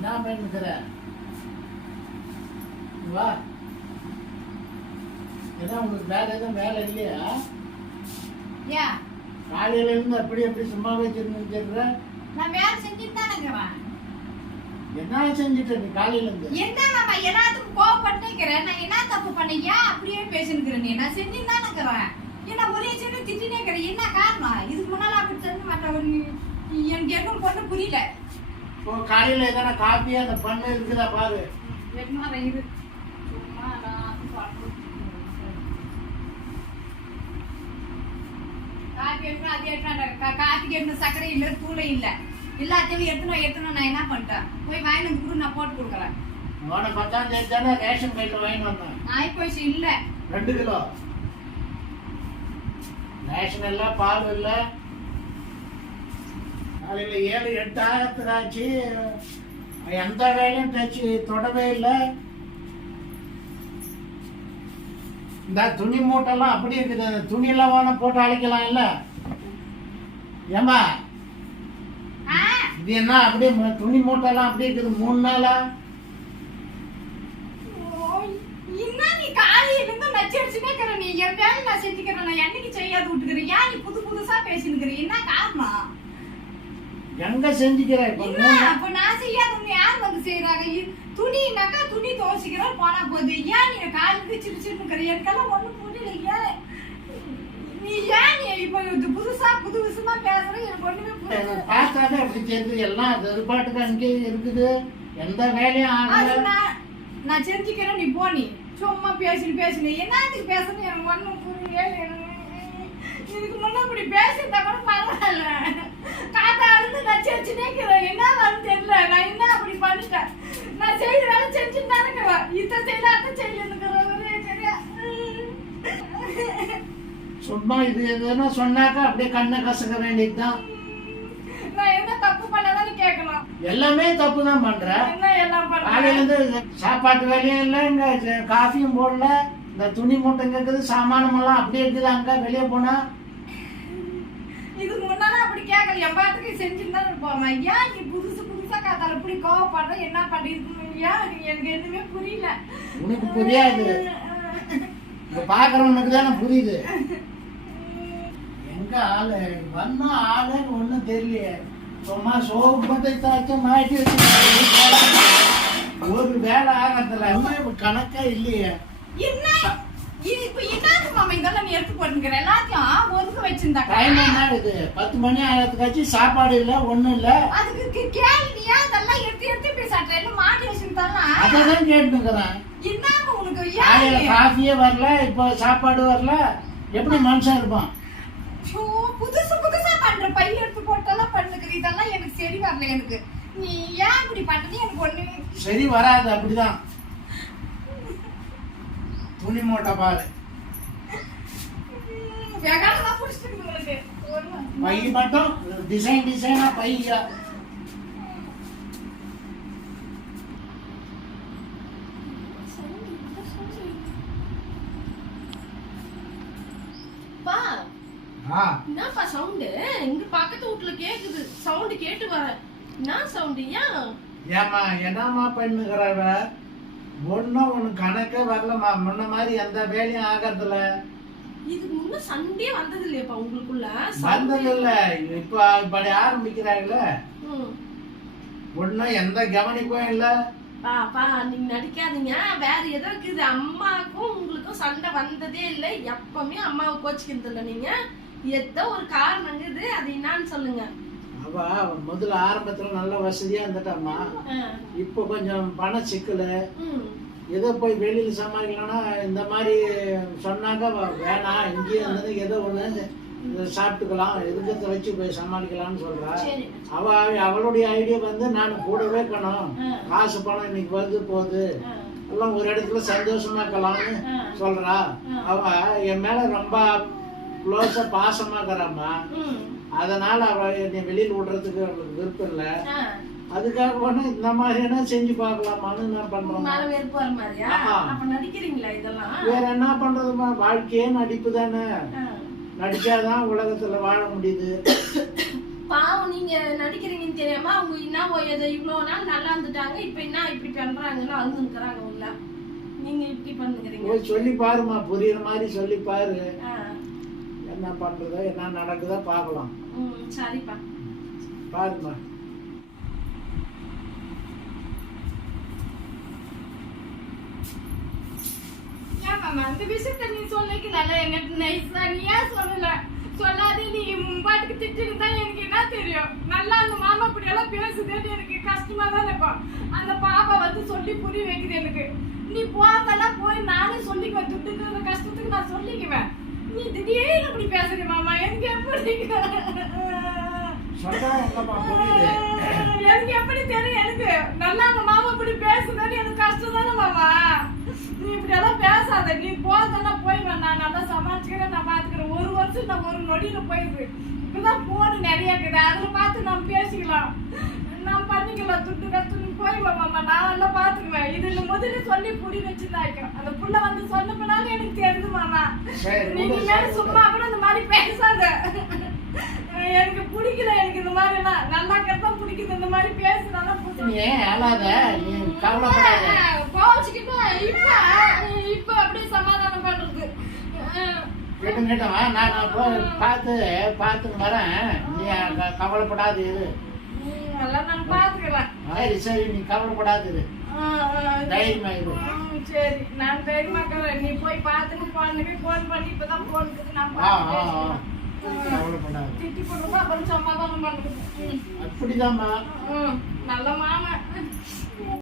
என்ன பண்ணிக்கிற வா. ஏன்னா உங்களுக்கு வேற எதுவும் வேலை இல்லையா? ஏன் காலையில இருந்து அப்படி அப்படி சும்மா வச்சிருந்துருக்க நான் வேலை செஞ்சுட்டு தானே இருக்கிறேன் என்ன செஞ்சுட்டு நீ காலையில இருந்து? என்ன மாமா எல்லாத்துக்கும் கோவப்பட்டுக்கிறேன் நான் என்ன தப்பு பண்ணேன் ஏன் அப்படியே பேசினுக்கிறேன் நீ? நான் செஞ்சுட்டு தானே இருக்கிறேன் ஏன்னா ஒரே சின்ன திட்டினே இருக்கிறேன் என்ன காரணம்? இதுக்கு முன்னால அப்படி செஞ்சு மற்றவர் எனக்கு எதுவும் பொண்ணு புரியல. இப்போ காலையில எதனா காப்பி அந்த பண்ணு இருக்குதா பாரு. காப்பிக்கு எடுக்கணும் சர்க்கரை இல்லை தூளை இல்லை. எல்லாத்தையும் எடுத்துணும் எடுத்துணும் நான் என்ன பண்ணிட்டேன்? போய் வாங்கி வந்து நான் போட்டு கொடுக்குறேன். போன பத்தாம் தேதி தானே ரேஷன் கடையில் வாங்கி வந்தேன். நாய் போயிடுச்சு இல்லை. ரெண்டு கிலோ. ரேஷன் இல்லை பால் இல்லை. காலையில் ஏழு எட்டு ஆயிரத்துக்கு ஆச்சு எந்த வேலையும் தச்சு தொடவே இல்லை. இந்த துணி மூட்டைலாம் அப்படி இருக்குது. அந்த துணியெல்லாம் வேணா போட்டு அழைக்கலாம் இல்ல? ஏமா ஆ. இது என்ன அப்படியே துணி மூட்டைலாம் அப்படி இருக்குது மூணு நாளா நீ என் வேலை நான் செஞ்சுக்கிறேன். நான் என்னைக்கு செய்யாது விட்டுக்கிறேன் ஏன் நீ புது புதுசா பேசினுக்கிற? என்ன காரணம்? எங்க செஞ்சுக்கிற? அப்ப நான் செய்யாத ஒண்ணு யார் வந்து செய்யறாங்க துணினாக்கா துணி துவச்சிக்கிறோம் போனா போகுது. ஏன் நீ காலுக்கு சிறு சிறுக்கிற எனக்கெல்லாம் ஒண்ணு புரியல ஏன்? நீ ஏன் நீ இப்ப இது புதுசா புது விஷயமா பேசுற? எனக்கு ஒண்ணுமே புரியல. பார்த்தாலே அப்படி தெரியுது. எல்லாம் அது பாட்டுக்கு அங்கேயே இருக்குது. எந்த வேலையும் ஆகல. நான் நான் செஞ்சுக்கிறேன் நீ போ நீ. சும்மா பேசிட்டு பேசினு என்னத்துக்கு பேசணும் எனக்கு ஒண்ணும் புரியல. இதுக்கு முன்ன இப்படி பேசியிருந்தா இருந்து நான் செஞ்சுட்டே இருக்கிறேன் என்ன வந்து தெரியல. நான் என்ன அப்படி பண்ணிட்டேன்? நான் செய்யற வேலை செஞ்சுட்டு தான் இருக்கிறேன் இத்த செய்யல சரியா? சும்மா இது எதுனா சொன்னாக்கா அப்படியே கண்ணை கசக்க வேண்டியதுதான். நான் என்ன தப்பு பண்ணதான்னு கேட்கணும் எல்லாமே தப்பு தான் பண்ற. என்ன எல்லாம் காலையில பண்றேன் இருந்து சாப்பாட்டு வேலையும் இல்லை இங்க காஃபியும் போடல இந்த துணி மூட்டைங்க இருக்குது சாமானமெல்லாம் அப்படியே இருக்குது அங்க வெளியே போனா? இதுக்கு என் செஞ்சுட்டு தான் இருப்போம் ஏன் நீ புதுசு புதுசா காத்தால இப்படி கோவப்படுற? என்ன ஏன் எனக்கு எதுவுமே புரியல. உனக்கு புரியாது. இங்க பாக்குறவனுக்கு தானே புரியுது. எங்க ஆளு? வந்தா ஆளுன்னு ஒண்ணும் தெரியலையே. சும்மா சோப்பு பத்தை தாச்ச மாட்டி வச்சு ஒரு வேலை ஒண்ணும் கணக்கே இல்லையே. என்ன? இது இப்ப என்னது மாமா இதெல்லாம் நீ எடுத்து போட்டுக்கிற எல்லாத்தையும் ஒதுக்க வச்சிருந்தாக்க டைம் என்ன இது பத்து மணி ஆகிறதுக்காச்சு சாப்பாடு இல்லை ஒண்ணும் இல்லை. அதுக்கு கே- கேள்வி நீ ஏன் இதெல்லாம் எடுத்து எடுத்து சாப்பிட்ட என்ன மாட்டி வச்சிருந்தாலாம் அதை தான் கேட்டுக்கிறேன் என்னங்க உனக்கு காஃபியே வரல இப்போ சாப்பாடு வரல. எப்படி மனுஷன் இருப்பான்? புதுசு புதுசா பண்ற பை எடுத்து போட்டெல்லாம் பண்ணுகிற இதெல்லாம் எனக்கு சரி வரல எனக்கு. நீ ஏன் இப்படி பண்றது? எனக்கு ஒண்ணு சரி வராது அப்படிதான். துணி மூட்டை பாரு. பை மட்டும் டிசைன் டிசைனா பையா? என்னப்பா சவுண்டு இங்க பக்கத்து வீட்ல கேக்குது. சவுண்ட் கேட்டு வர. என்ன சவுண்டு ஏன் ஏமா என்னம்மா பண்ணுகிறவ ஒன்றும் உனக்கு கணக்கே வரலம்மா. முன்ன மாதிரி எந்த வேலையும் ஆகிறதுல இதுக்கு முன்ன சண்டே வந்தது இல்லையாப்பா உங்களுக்குள்ள. வந்தது இல்ல இப்ப இப்படி ஆரம்பிக்கிறாங்களே. ஒன்றும் எந்த கவனிப்பும் இல்லை. பா பா நீங்க நடிக்காதீங்க. வேற ஏதோ இருக்குது. அம்மாவுக்கும் உங்களுக்கும் சண்டை வந்ததே இல்லை. எப்பவுமே அம்மாவை கோச்சிக்கிறது இல்லை நீங்க. ஏதோ ஒரு காரணம் இருக்குது. அது என்னன்னு சொல்லுங்க. அவ முதல்ல ஆரம்பத்துல நல்ல வசதியா இருந்துட்டாம்மா ஆ. இப்போ கொஞ்சம் பண சிக்கல். ஏதோ போய் வெளியில சமாளிக்கலாம்னா இந்த மாதிரி சொன்னாக்க வ- வேணாம் இங்கேயே இருந்தது ஏதோ ஒண்ணு சாப்பிட்டுக்கலாம் இருக்கிறத வச்சு போய் சமாளிக்கலாம்னு சொல்றா அவ அவளுடைய ஐடியா வந்து நான் கூடவே ஆ. காசு பணம் இன்னைக்கு வருது போகுது. எல்லாம் ஒரு இடத்துல சந்தோஷமா இருக்கலாம்னு. சொல்றா அவ என் மேல ரொம்ப க்ளோஸா பாசமா இருக்கிறாம்மா. ம். அதனால அவ என்னை வெளியில விடுறதுக்கு அவளுக்கு விருப்பம் இல்லை. அதுக்காக வேணா இந்த மாதிரியான செஞ்சு பார்க்கலாமான்னு நடிக்கிறீங்களா இதெல்லாம்? வேற என்ன பண்றதுமா வாழ்க்கையே நடிப்பு தானே. நடிச்சாதான் உலகத்துல வாழ முடியுது. பாவம் நீங்க நடிக்கிறீங்கன்னு தெரியாம அவங்க என்ன எதை இவ்வளவு நாள் நல்லா இருந்துட்டாங்க இப்ப என்ன இப்படி பண்றாங்கன்னு அழுந்து நிக்கிறாங்க உள்ள. நீங்க இப்படி பண்ணுகிறீங்க. சொல்லி பாருமா புரியுற மாதிரி சொல்லி பாரு. என்ன பண்றதோ என்ன நடக்குதோ பார்க்கலாம். சரிப்பா. பாருமா அந்த விஷயத்த நீ சொல்லிக்கலாம்ல என்கிட்ட நைஸா நீ ஏன் சொல்லல? சொல்லாதே நீ பாட்டுக்கு திட்டிருந்தா எனக்கு என்ன தெரியும்? நல்லா அந்த மாமா இப்படி எல்லாம் பேசுதேன்னு எனக்கு கஷ்டமா தான் இருக்கும் அந்த பாப்பா வந்து சொல்லி புரிய வைக்குது எனக்கு. நீ போதெல்லாம் போய் நானே சொல்லிக்குவேன் துட்டுக்கு கஷ்டத்துக்கு நான் சொல்லிக்குவேன். நீ திடீர்னு இப்படி பேசுற மாமா? எனக்கு எப்படி எனக்கு எப்படி தெரியும்? எனக்கு நல்லா அந்த மாமா இப்படி பேசுதுன்னு எனக்கு கஷ்டம் தானே மாமா? நீ இப்படி எல்லாம் பேசாத. நீ போதனா போய் நான் நல்லா சமாளிச்சுக்கிறேன். நான் பாத்துக்கிறேன். ஒரு வருஷம் நான் ஒரு நொடியில போயிடுது இப்பதான் போன் நிறைய இருக்குது. அதுல பார்த்து நம்ம பேசிக்கலாம். துட்டு கத்து நீ போய் வா மாமா நான் எல்லாம் பாத்துக்குவேன் இதுல முதல்ல சொல்லி புடி வச்சுதான் அந்த புள்ள வந்து சொன்ன பின்னாலும் எனக்கு தெரியுது மாமா நீங்க மேல சும்மா கூட இந்த மாதிரி பேசாத. எனக்கு பிடிக்கல எனக்கு இந்த மாதிரி நல்லா கரெக்டா பிடிக்குது இந்த மாதிரி நீ ஏன் அழாத நீ கவலைப்படாத. கோச்சுக்கிட்டா இப்ப இப்ப அப்படியே சமாதானம் பண்றது. கேட்டும் நான் பார்த்து பார்த்துட்டு வரேன். நீ கவலைப்படாத. இரு உம், எல்லாம் நான் பாத்துக்கிறேன் சரி சரி நீ கவலைப்படாத இரு அஹ், அஹ், தைரியமா இரு உம், சரி. நான் தைரியமா இருக்கிறேன் நீ போய் பார்த்துட்டு போனுக்கு போன் பண்ணி இப்பதான் போனுக்கு நான் ஆ பார்த்து ஆ ஆ. பேசிக்கிறேன். கவலைப்படாத திட்டி போடுறதா அப்புறம் சமாதானம் உம், அப்படிதாம்மா. நல்ல மாமன்